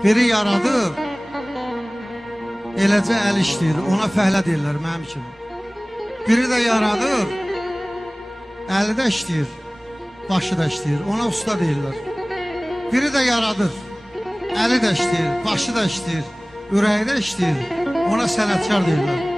Biri yaradır, eləcə əl işləyir, ona fəhlə deyirlər mənim kimi. Biri də yaradır, əli də işləyir, başı da işləyir, ona usta deyirlər. Biri də yaradır, əli də işləyir, başı da işləyir, ürəyi də işləyir, ona sənətkar deyirlər.